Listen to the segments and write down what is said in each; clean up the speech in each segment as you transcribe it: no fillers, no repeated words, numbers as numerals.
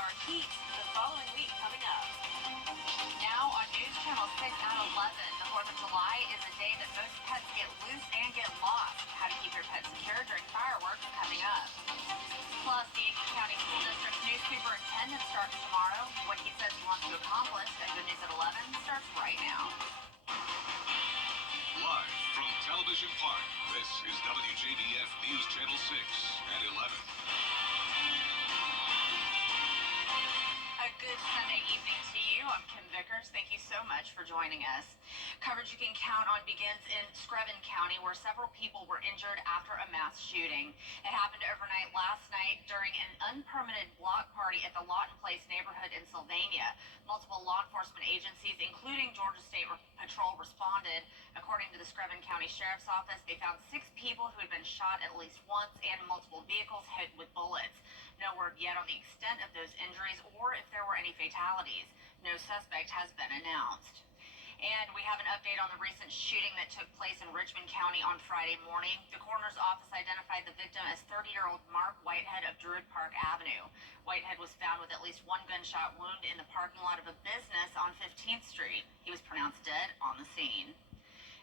our heat the following week coming up. Now on News Channel 6 at 11, the 4th of July is a day that most pets get loose and get lost. How to keep your pet secure during fireworks coming up. Plus, the Aiken County School District's new superintendent starts tomorrow. What he says he wants to accomplish at Good News at 11 starts right now. Live from Television Park, this is WJBF News Channel 6 at 11. A good Sunday evening to you. I'm Kim Vickers. Thank you so much for joining us. Coverage you can count on begins in Screven County, where several people were injured after a mass shooting. It happened overnight last night during an unpermitted block party at the Lawton Place neighborhood in Sylvania. Multiple law enforcement agencies, including Georgia State Patrol, responded. According to the Screven County Sheriff's Office, they found 6 people who had been shot at least once and multiple vehicles hit with bullets. No word yet on the extent of those injuries or if there were any fatalities. No suspect has been announced. And we have an update on the recent shooting that took place in Richmond County on Friday morning. The coroner's office identified the victim as 30-year-old Mark Whitehead of Druid Park Avenue. Whitehead was found with at least 1 gunshot wound in the parking lot of a business on 15th Street. He was pronounced dead on the scene.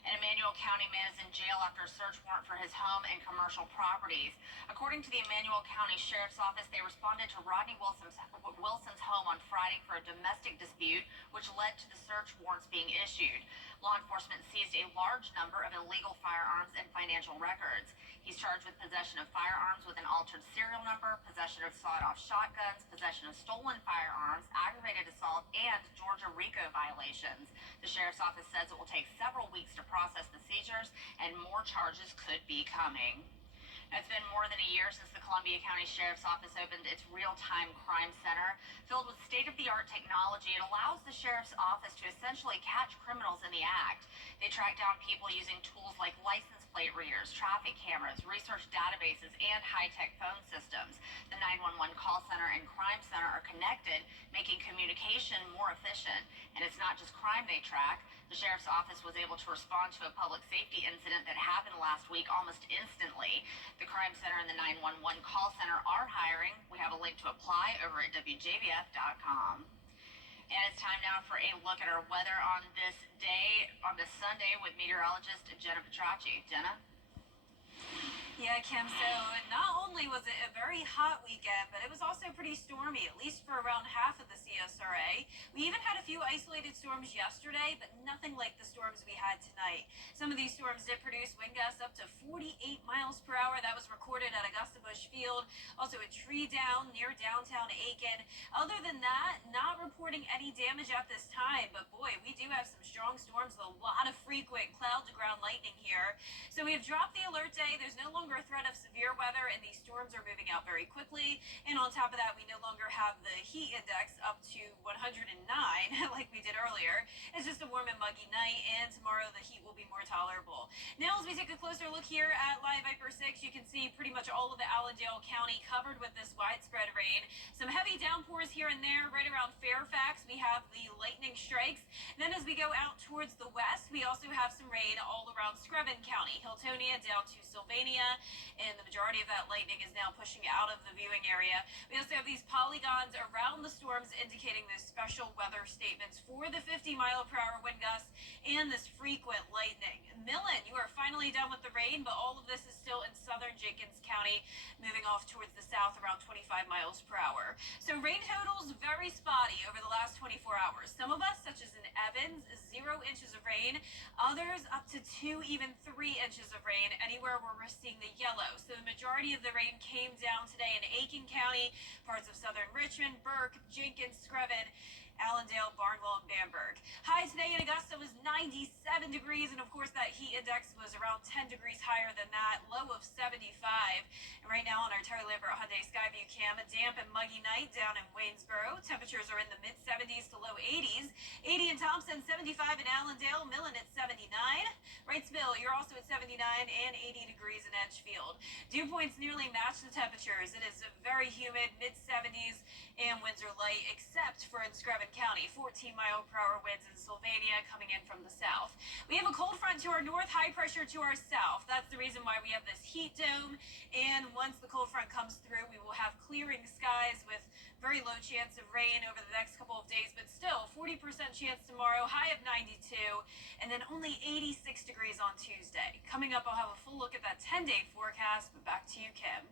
An Emmanuel County man is in jail after a search warrant for his home and commercial properties. According to the Emmanuel County Sheriff's Office, they responded to Rodney Wilson's home on Friday for a domestic dispute, which led to the search warrants being issued. Law enforcement seized a large number of illegal firearms and financial records. He's charged with possession of firearms with an altered serial number, possession of sawed-off shotguns, possession of stolen firearms, aggravated assault, and Georgia RICO violations. The Sheriff's Office says it will take several weeks to process the seizures, and more charges could be coming. It's been more than a year since the Columbia County Sheriff's Office opened its real-time crime center. Filled with state-of-the-art technology, it allows the Sheriff's Office to essentially catch criminals in the act. They track down people using tools like license plate readers, traffic cameras, research databases, and high-tech phone systems. The 911 call center and crime center are connected, making communication more efficient. And it's not just crime they track. The Sheriff's Office was able to respond to a public safety incident that happened last week almost instantly. The Crime Center and the 911 call center are hiring. We have a link to apply over at WJBF.com. And it's time now for a look at our weather on this day, on this Sunday, with meteorologist Jenna Petracci. Jenna? Yeah, Kim, so not only was it a very hot weekend, but it was also pretty stormy, at least for around half of the CSRA. We even had a few isolated storms yesterday, but nothing like the storms we had tonight. Some of these storms did produce wind gusts up to 48 miles per hour. That was recorded at Augusta Busch Field. Also a tree down near downtown Aiken. Other than that, not reporting any damage at this time, but boy, we do have some strong storms with a lot of frequent cloud-to-ground lightning here. So we have dropped the alert day. There's no longer a threat of severe weather, and these storms are moving out very quickly. And on top of that, we no longer have the heat index up to 109 like we did earlier. It's just a warm and muggy night, and tomorrow the heat will be more tolerable. Now, as we take a closer look here at Live Viper 6, you can see pretty much all of the Allendale County covered with this widespread rain. Some heavy downpours here and there right around Fairfax. We have the lightning strikes. And then as we go out towards the west, we also have some rain all around Screven County, Hiltonia down to Sylvania, and the majority of that lightning is now pushing out of the viewing area. We also have these polygons around the storms indicating those special weather statements for the 50-mile-per-hour wind gusts and this frequent lightning. Millen, you are finally done with the rain, but all of this is still in southern Jenkins County, moving off towards the south around 25 miles per hour. So rain totals very spotty over the last 24 hours. Some of us, such as in Evans, 0 inches of rain. Others up to 2, even 3 inches of rain anywhere where we're seeing the yellow. So the majority of the rain came down today in Aiken County, parts of southern Richmond, Burke, Jenkins, Screven, Allendale, Barnwell, and Bamberg. High today in Augusta was 97 degrees, and of course that heat index was around 10 degrees higher than that, low of 75. And right now on our Terry Lambert Hyundai Skyview cam, a damp and muggy night down in Waynesboro. Temperatures are in the mid-70s to low 80s. 80 in Thompson, 75 in Allendale, Millen at 79. Wrightsville, you're also at 79 and 80 degrees in Edgefield. Dew points nearly match the temperatures. It is very humid, mid-70s, and winds are light, except for in Screven County. 14-mile-per-hour winds in Sylvania. Pennsylvania coming in from the south. We have a cold front to our north, high pressure to our south. That's the reason why we have this heat dome. And once the cold front comes through, we will have clearing skies with very low chance of rain over the next couple of days, but still 40% chance tomorrow, high of 92, and then only 86 degrees on Tuesday. Coming up, I'll have a full look at that 10-day forecast, but back to you, Kim.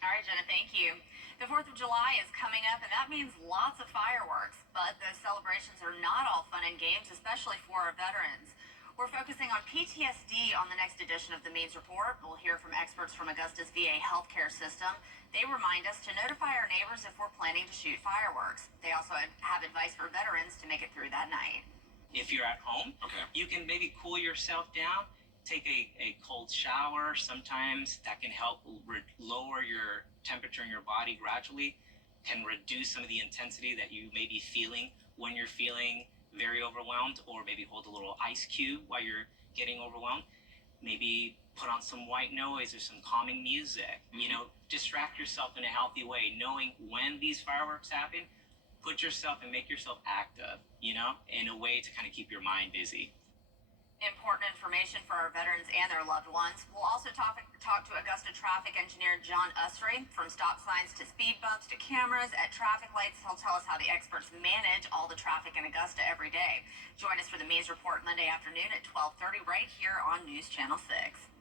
All right, Jenna, thank you. The 4th of July is coming up, and that means lots of fireworks. But those celebrations are not all fun and games, especially for our veterans. We're focusing on PTSD on the next edition of the Means Report. We'll hear from experts from Augusta's VA healthcare system. They remind us to notify our neighbors if we're planning to shoot fireworks. They also have advice for veterans to make it through that night. If you're at home, you can maybe cool yourself down, take a cold shower. Sometimes that can help lower your temperature in your body gradually, can reduce some of the intensity that you may be feeling when you're feeling very overwhelmed, or maybe hold a little ice cube while you're getting overwhelmed. Maybe put on some white noise or some calming music. You know, distract yourself in a healthy way. Knowing when these fireworks happen, put yourself and make yourself active, you know, in a way to kind of keep your mind busy. Important information for our veterans and their loved ones. We'll also talk to Augusta traffic engineer John Usry. From stop signs to speed bumps to cameras at traffic lights, he'll tell us how the experts manage all the traffic in Augusta every day. Join us for the Means Report Monday afternoon at 12:30 right here on News Channel 6.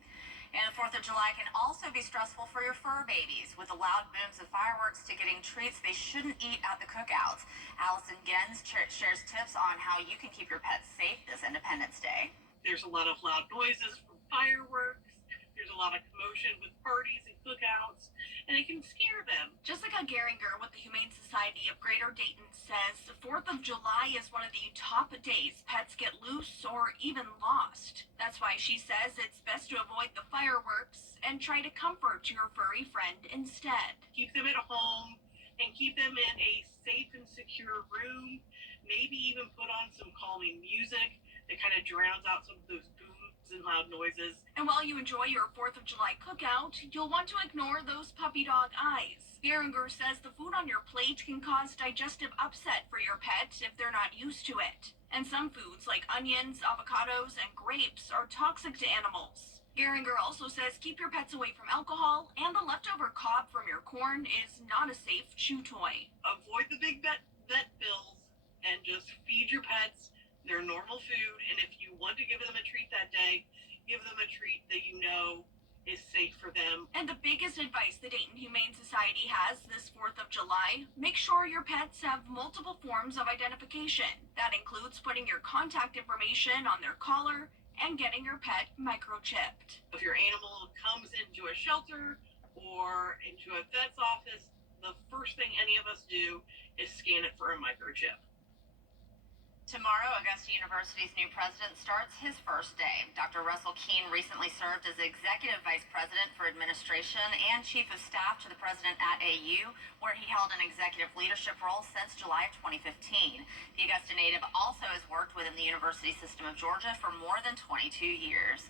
And the 4th of July can also be stressful for your fur babies, with the loud booms of fireworks to getting treats they shouldn't eat at the cookouts. Allison Gens shares tips on how you can keep your pets safe this Independence Day. There's a lot of loud noises from fireworks. There's a lot of commotion with parties and cookouts, and it can scare them. Jessica Geringer with the Humane Society of Greater Dayton says the 4th of July is one of the top days pets get loose or even lost. That's why she says it's best to avoid the fireworks and try to comfort your furry friend instead. Keep them at home and keep them in a safe and secure room. Maybe even put on some calming music that kind of drowns out some of those booms and loud noises. And while you enjoy your 4th of July cookout, you'll want to ignore those puppy dog eyes. Geringer says the food on your plate can cause digestive upset for your pet if they're not used to it. And some foods like onions, avocados, and grapes are toxic to animals. Geringer also says keep your pets away from alcohol, and the leftover cob from your corn is not a safe chew toy. Avoid the big vet bills and just feed your pets their normal food, and if you want to give them a treat that day, give them a treat that you know is safe for them. And the biggest advice the Dayton Humane Society has this 4th of July, make sure your pets have multiple forms of identification. That includes putting your contact information on their collar and getting your pet microchipped. If your animal comes into a shelter or into a vet's office, the first thing any of us do is scan it for a microchip. Tomorrow, Augusta University's new president starts his first day. Dr. Russell Keene recently served as Executive Vice President for Administration and Chief of Staff to the President at AU, where he held an executive leadership role since July of 2015. The Augusta native also has worked within the university system of Georgia for more than 22 years.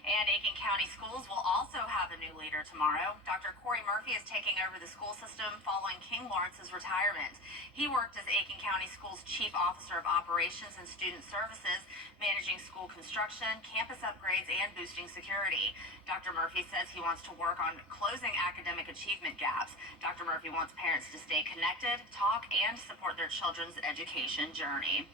And Aiken County Schools will also have a new leader tomorrow. Dr. Corey Murphy is taking over the school system following King Lawrence's retirement. He worked as Aiken County Schools Chief Officer of Operations and Student Services, managing school construction, campus upgrades, and boosting security. Dr. Murphy says he wants to work on closing academic achievement gaps. Dr. Murphy wants parents to stay connected, talk, and support their children's education journey.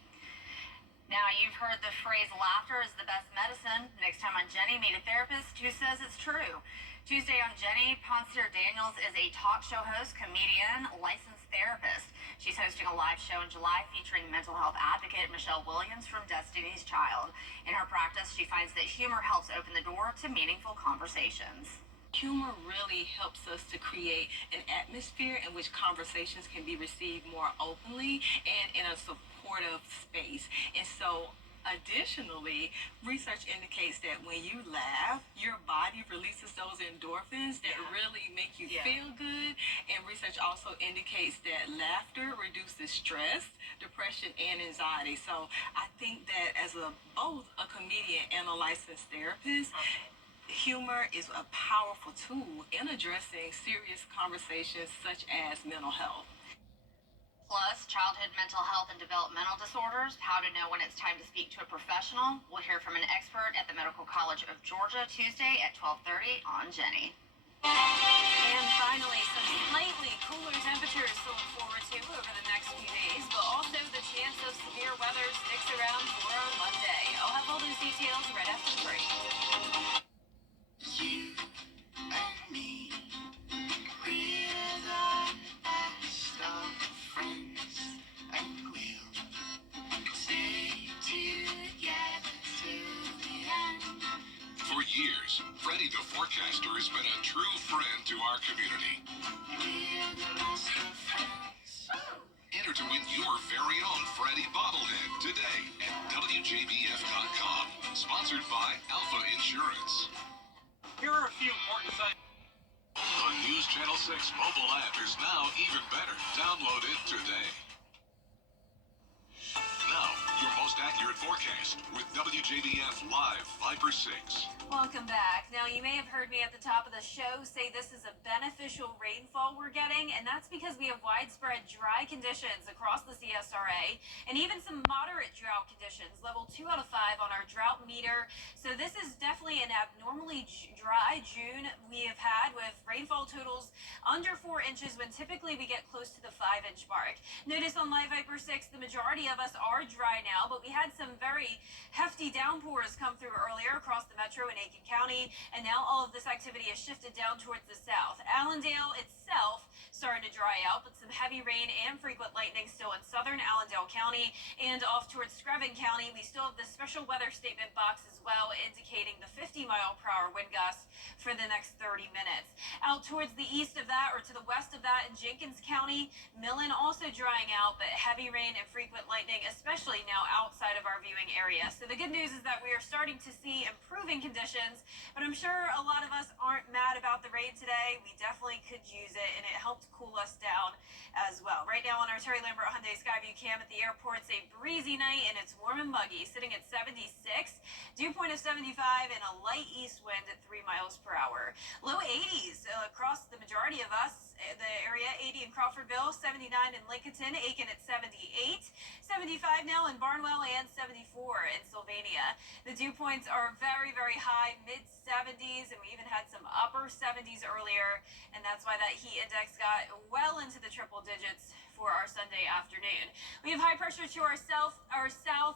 Now, you've heard the phrase laughter is the best medicine. Next time on Jenny, meet a therapist who says it's true. Tuesday on Jenny, Ponsier Daniels is a talk show host, comedian, licensed therapist. She's hosting a live show in July featuring mental health advocate Michelle Williams from Destiny's Child. In her practice, she finds that humor helps open the door to meaningful conversations. Humor really helps us to create an atmosphere in which conversations can be received more openly and in a supportive space. And so, additionally, research indicates that when you laugh, your body releases those endorphins that really make you feel good. And research also indicates that laughter reduces stress, depression, and anxiety. So I think that as both a comedian and a licensed therapist, humor is a powerful tool in addressing serious conversations such as mental health. Plus, childhood mental health and developmental disorders, how to know when it's time to speak to a professional. We'll hear from an expert at the Medical College of Georgia Tuesday at 12:30 on Jenny. And finally, some slightly cooler temperatures to look forward to over the next few days, but also the chance of severe weather sticks around for our Monday. I'll have all those details right after the break. You and me, we're the best of friends, and we'll stay together till the end. For years, Freddie the Forecaster has been a true friend to our community. We're the best of friends. Enter to win your very own Freddie bobblehead today at WJBF.com. Sponsored by Alpha Insurance. Here are a few important signs. The News Channel 6 mobile app is now even better. Download it today. Now, your most accurate forecast with WJBF Live Viper 6. Welcome back. Now, you may have heard me at the top of the show say this is a beneficial rainfall we're getting, and that's because we have widespread dry conditions across the CSRA and even some moderate drought conditions, level 2 out of 5 on our drought meter. So this is definitely an abnormally dry June we have had, with rainfall totals under 4 inches when typically we get close to the 5-inch mark. Notice on Live Viper 6, the majority of us are dry now, but we had some very hefty downpours come through earlier across the metro in Aiken County, and now all of this activity has shifted down towards the south. Allendale itself starting to dry out, but some heavy rain and frequent lightning still in southern Allendale County, and off towards Screven County, we still have the special weather statement box as well, indicating the 50-mile-per-hour wind gusts for the next 30 minutes. Out towards the east of that, or to the west of that, in Jenkins County, Millen also drying out, but heavy rain and frequent lightning, especially now outside of our viewing area. So the good news is that we are starting to see improving conditions, but I'm sure a lot of us aren't mad about the rain today. We definitely could use it, and it helped cool us down as well. Right now on our Terry Lambert Hyundai Skyview cam at the airport, it's a breezy night, and it's warm and muggy, sitting at 76, dew point of 75, and a light east wind at 3 miles per hour. Low 80s across the majority of us, the area, 80 in Crawfordville, 79 in Lincolnton, Aiken at 78, 75 now in Barnwell, and 74 in Sylvania. The dew points are very, very high, mid-70s, and we even had some upper 70s earlier, and that's why that heat index got well into the triple digits for our Sunday afternoon. We have high pressure to our south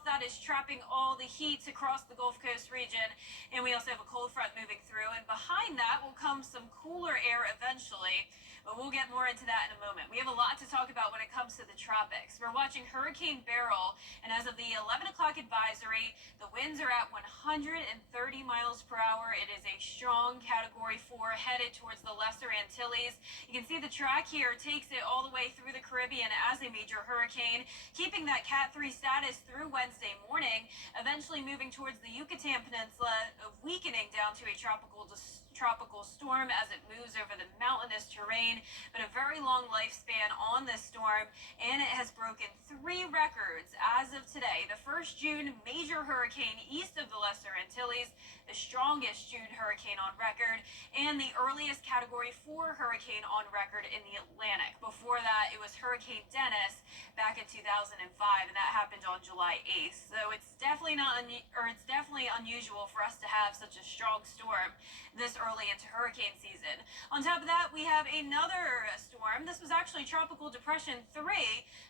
that is trapping all the heat across the Gulf Coast region, and we also have a cold front moving through, and behind that will come some cooler air eventually, but we'll get more into that in a moment. We have a lot to talk about when it comes to the tropics. We're watching Hurricane Beryl, and as of the 11 o'clock advisory, the winds are at 130 miles per hour. It is a strong Category 4 headed towards the Lesser Antilles. You can see the track here takes it all the way through the Caribbean as a major hurricane, keeping that Cat 3 status through Wednesday morning, eventually moving towards the Yucatan Peninsula, weakening down to a tropical storm as it moves over the mountainous terrain, but a very long lifespan on this storm, and it has broken 3 records as of today. The first June major hurricane east of the Lesser Antilles, the strongest June hurricane on record, and the earliest Category 4 hurricane on record in the Atlantic. Before that, it was Hurricane Dennis back in 2005, and that happened on July 8th. So it's definitely it's definitely unusual for us to have such a strong storm this early into hurricane season. On top of that, we have another storm. This was actually Tropical Depression 3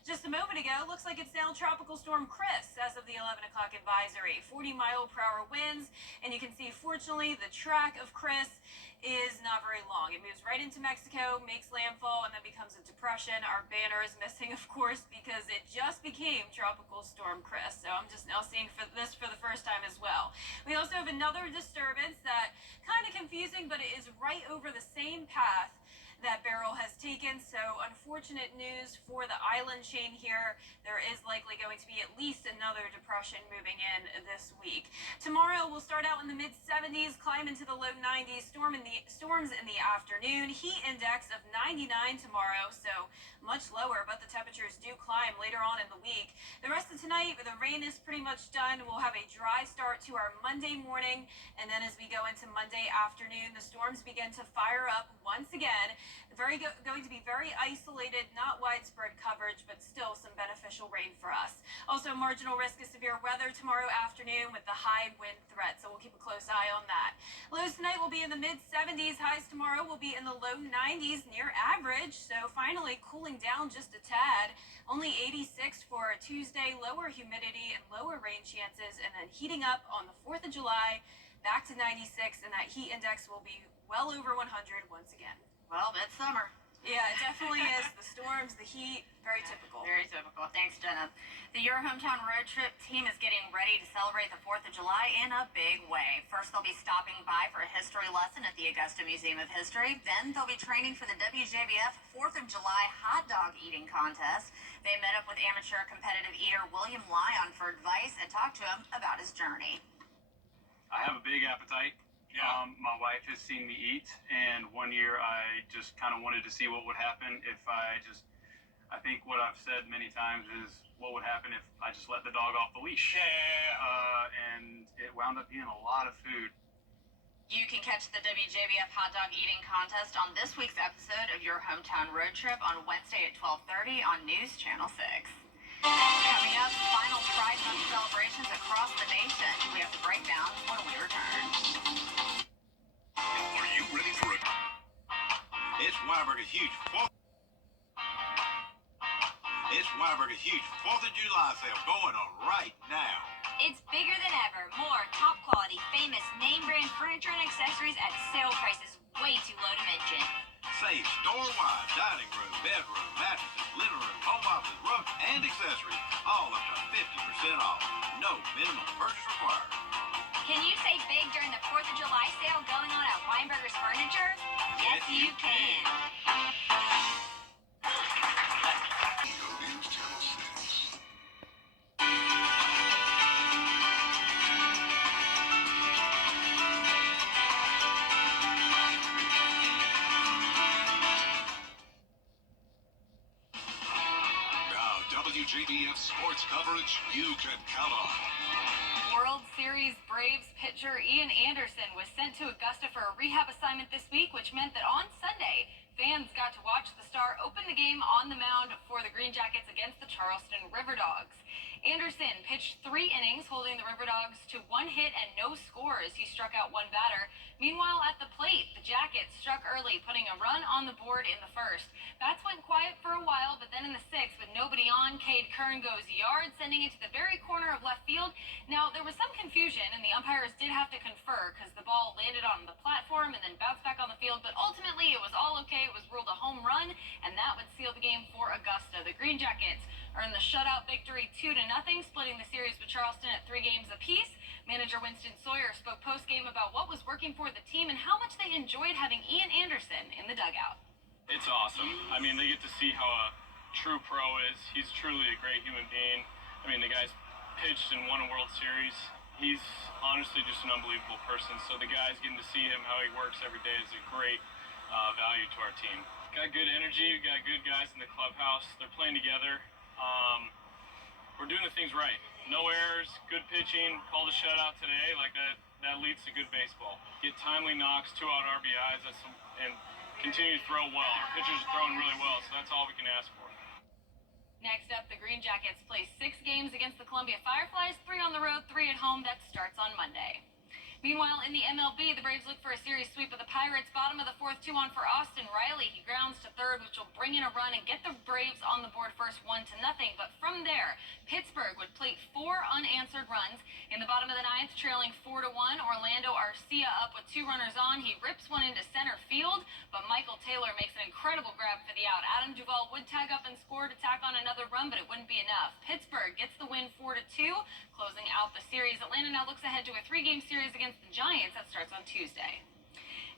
just a moment ago. Looks like it's now Tropical Storm Chris as of the 11 o'clock advisory. 40-mile-per-hour winds, and you can see, fortunately, the track of Chris is not very long. It moves right into Mexico, makes landfall, and then becomes a depression. Our banner is missing, of course, because it just became Tropical Storm Chris. So I'm just now seeing this for the first time as well. We also have another disturbance that kind of confusing, but it is right over the same path that Beryl has taken. So unfortunate news for the island chain here. There is likely going to be at least another depression moving in this week. Tomorrow we'll start out in the mid-70s, climb into the low 90s, storms in the afternoon, heat index of 99 tomorrow, so much lower, but the temperatures do climb later on in the week. The rest of tonight, the rain is pretty much done. We'll have a dry start to our Monday morning, and then as we go into Monday afternoon, the storms begin to fire up once again. Going to be very isolated, not widespread coverage, but still some beneficial rain for us. Also, marginal risk of severe weather tomorrow afternoon with the high wind threat, so we'll keep a close eye on that. Lows tonight will be in the mid-70s. Highs tomorrow will be in the low 90s, near average, so finally cooling down just a tad. Only 86 for Tuesday, lower humidity and lower rain chances, and then heating up on the 4th of July, back to 96, and that heat index will be well over 100 once again. Well, it's summer. Yeah, it definitely is. The storms, the heat, very typical. Very typical. Thanks, Jenna. The Your Hometown Road Trip team is getting ready to celebrate the 4th of July in a big way. First, they'll be stopping by for a history lesson at the Augusta Museum of History. Then, they'll be training for the WJBF 4th of July hot dog eating contest. They met up with amateur competitive eater William Lyon for advice and talked to him about his journey. I have a big appetite. Yeah. My wife has seen me eat, and one year I just kind of wanted to see what would happen if I think what I've said many times is what would happen if I just let the dog off the leash. And it wound up being a lot of food. You can catch the WJBF hot dog eating contest on this week's episode of Your Hometown Road Trip on Wednesday at 12:30 on News Channel 6. Coming up, final Pride Month celebrations across the nation. We have the breakdown when we return. Are you ready for it? It's Weiberger's huge 4th of July sale going on right now. It's bigger than ever. More top quality, famous name brand furniture and accessories at sale prices way too low to mention. Save store-wide dining room, bedroom, mattresses, living room, home office, rugs, and accessories. All up to 50% off. No minimum purchase required. Can you save big during the 4th of July sale going on at Weinberger's Furniture? Yes, you can. News Channel 6. Now, WJBF sports coverage you can count on. World Series Braves pitcher Ian Anderson was sent to Augusta for a rehab assignment this week, which meant that on Sunday, fans got to watch the star open the game on the mound for the Green Jackets against the Charleston River Dogs. Anderson pitched 3 innings, holding the River Dogs to 1 hit and no score as he struck out 1 batter. Meanwhile, at the plate, the Jackets struck early, putting a run on the board in the first. Bats went quiet for a while, but then in the 6th, with nobody on, Cade Kern goes yard, sending it to the very corner of left field. Now, there was some confusion, and the umpires did have to confer because the ball landed on the platform and then bounced back on the field, but ultimately it was all okay. It was ruled a home run, and that would seal the game for Augusta. The Green Jackets earned the shutout victory 2-0, splitting the series with Charleston at 3 games apiece. Manager Winston Sawyer spoke post-game about what was working for the team and how much they enjoyed having Ian Anderson in the dugout. It's awesome. I mean, they get to see how a true pro is. He's truly a great human being. I mean, the guy's pitched and won a World Series. He's honestly just an unbelievable person. So the guys getting to see him, how he works every day is a great value to our team. Got good energy. We got good guys in the clubhouse. They're playing together. We're doing the things right. No errors, good pitching, called a shutout today. Like that leads to good baseball. Get timely knocks, 2-out RBIs, and continue to throw well. Our pitchers are throwing really well, so that's all we can ask for. Next up, the Green Jackets play 6 games against the Columbia Fireflies, 3 on the road, 3 at home. That starts on Monday. Meanwhile, in the MLB, the Braves look for a series sweep of the Pirates. Bottom of the 4th, 2-on for Austin Riley. He grounds to 3rd, which will bring in a run and get the Braves on the board first 1-0. But from there, Pittsburgh would plate 4 unanswered runs. In the bottom of the 9th, trailing 4-1, Orlando Arcia up with 2 runners on. He rips one into center field, but Michael Taylor makes an incredible grab for the out. Adam Duvall would tag up and score to tack on another run, but it wouldn't be enough. Pittsburgh gets the win 4-2, closing out the series. Atlanta now looks ahead to a 3-game series against the Giants. That starts on Tuesday.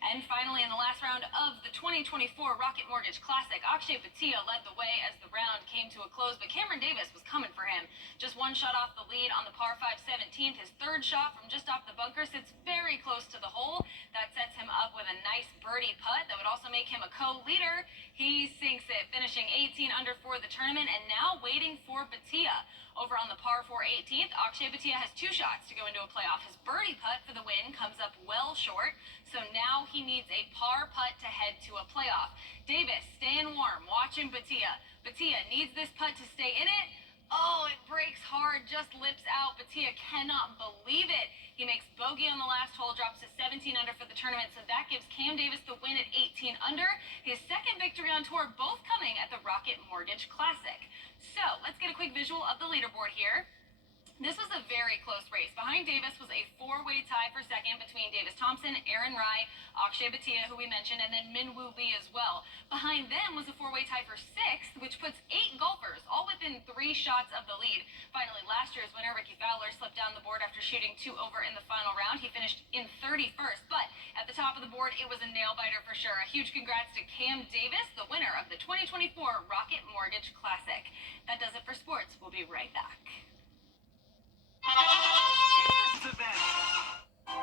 And finally, in the last round of the 2024 Rocket Mortgage Classic, Akshay Bhatia led the way as the round came to a close, but Cameron Davis was coming for him. Just 1 shot off the lead on the par 5 17th. His 3rd shot from just off the bunker sits very close to the hole. That sets him up with a nice birdie putt that would also make him a co-leader. He sinks it, finishing 18 under for the tournament, and now waiting for Bhatia. Over on the par 4 18th, Akshay Bhatia has 2 shots to go into a playoff. His birdie putt for the win comes up well short, so now he needs a par putt to head to a playoff. Davis staying warm, watching Batia. Batia needs this putt to stay in it. Oh, it breaks hard, just lips out. Batia cannot believe it. He makes bogey on the last hole, drops to 17 under for the tournament, so that gives Cam Davis the win at 18 under. His second victory on tour, both coming at the Rocket Mortgage Classic. So, let's get a quick visual of the leaderboard here. This was a very close race. Behind Davis was a four-way tie for second between Davis Thompson, Aaron Rai, Akshay Bhatia, who we mentioned, and then Minwoo Lee as well. Behind them was a four-way tie for sixth, which puts 8 golfers, all within 3 shots of the lead. Finally, last year's winner, Ricky Fowler, slipped down the board after shooting 2 over in the final round. He finished in 31st, but at the top of the board, it was a nail-biter for sure. A huge congrats to Cam Davis, the winner of the 2024 Rocket Mortgage Classic. That does it for sports. We'll be right back.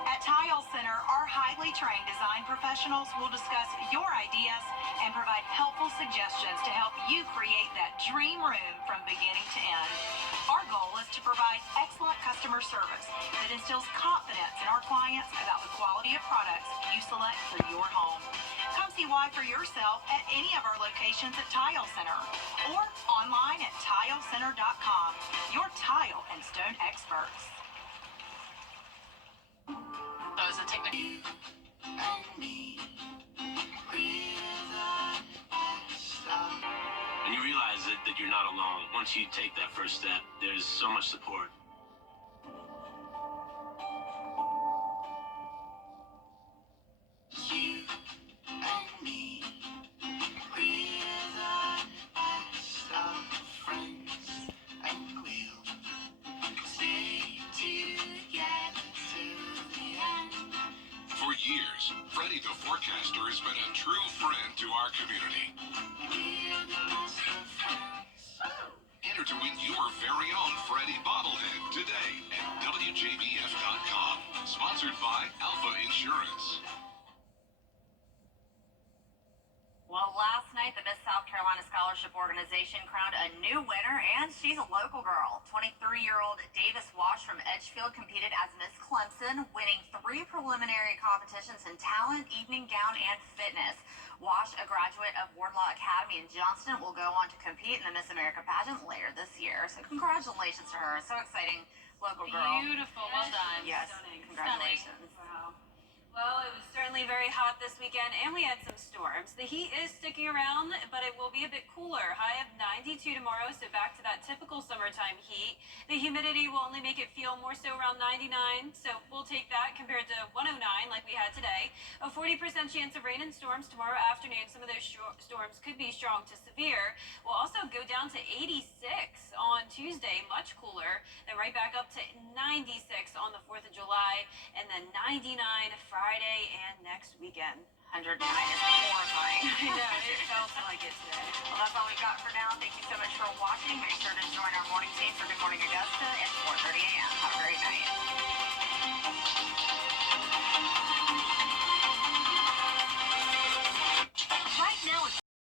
At Tile Center, our highly trained design professionals will discuss your ideas and provide helpful suggestions to help you create that dream room from beginning to end. Our goal is to provide excellent customer service that instills confidence in our clients about the quality of products you select for your home. Come see why for yourself at any of our locations at Tile Center or online at tilecenter.com. Your tile and stone experts. Those are technical. and me. We're the best of. And you realize that you're not alone. Once you take that first step, there's so much support. You and me. We're the best of friends, and we'll stay together till the end. For years, Freddie the Forecaster has been a true friend to our community. We're the best of friends. Enter to win your very own Freddie bobblehead today at WJBF.com. Sponsored by Alpha Insurance. Well, last night, the Miss South Carolina Scholarship Organization crowned a new winner, and she's a local girl. 23-year-old Davis Wash from Edgefield competed as Miss Clemson, winning 3 preliminary competitions in talent, evening gown, and fitness. Wash, a graduate of Wardlaw Academy in Johnston, will go on to compete in the Miss America pageant later this year. So congratulations to her. So exciting, local girl. Beautiful. Well done. Yes, Stunning. congratulations. Wow. Well, it was certainly very hot this weekend, and we had some storms. The heat is sticking around, but it will be a bit cooler. High of 92 tomorrow, so back to that typical summertime heat. The humidity will only make it feel more so around 99, so we'll take that compared to 109 like we had today. A 40% chance of rain and storms tomorrow afternoon. Some of those storms could be strong to severe. We'll also go down to 86 on Tuesday, much cooler. Then right back up to 96 on the 4th of July, and then 99 Friday and next weekend. 109 is horrifying. I know, it felt like it today. Well, that's all we've got for now. Thank you so much for watching. Make sure to join our morning team for Good Morning Augusta at 4:30 a.m.